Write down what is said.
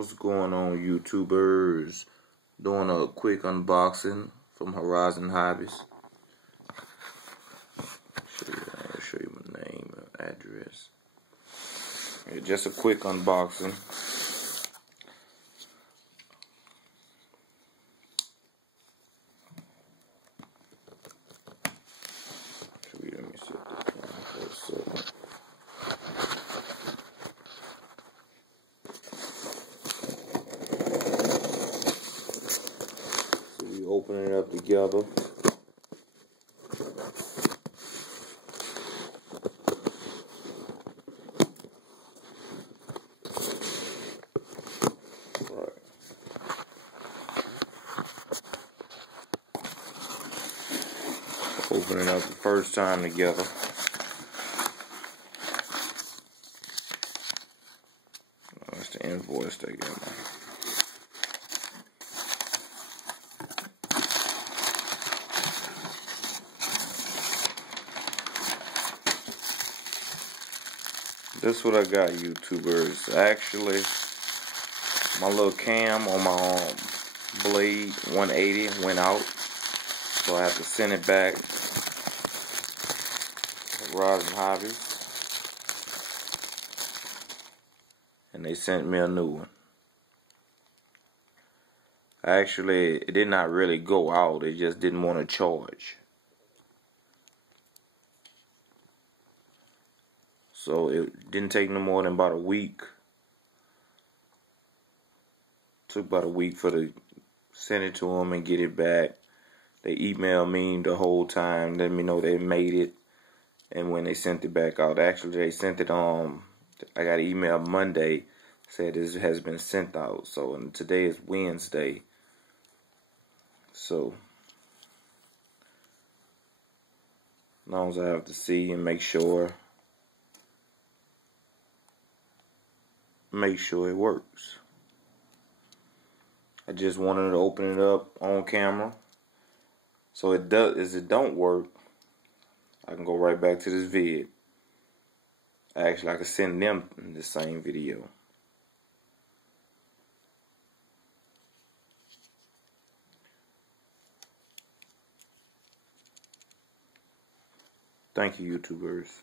What's going on, YouTubers? Doing a quick unboxing from Horizon Hobbies. I'll show you my name and address. Yeah, just a quick unboxing. Let me set the camera for a second. So we open it up together. Open it up the first time together. Oh, that's the invoice they got me. This is what I got, YouTubers. Actually, my little cam on my Blade 180 went out, so I have to send it back to Horizon Hobbies, and they sent me a new one. Actually, it did not really go out, it just didn't want to charge. So it didn't take no more than about a week. Took about a week for the send it to them and get it back. They emailed me the whole time, let me know they made it. And when they sent it back out, actually they sent it I got an email Monday, said this has been sent out. So and today is Wednesday. So as long as I have to see and make sure it works. I just wanted to open it up on camera. So it don't work, I can go right back to this vid. Actually, I can send them the same video. Thank you, YouTubers.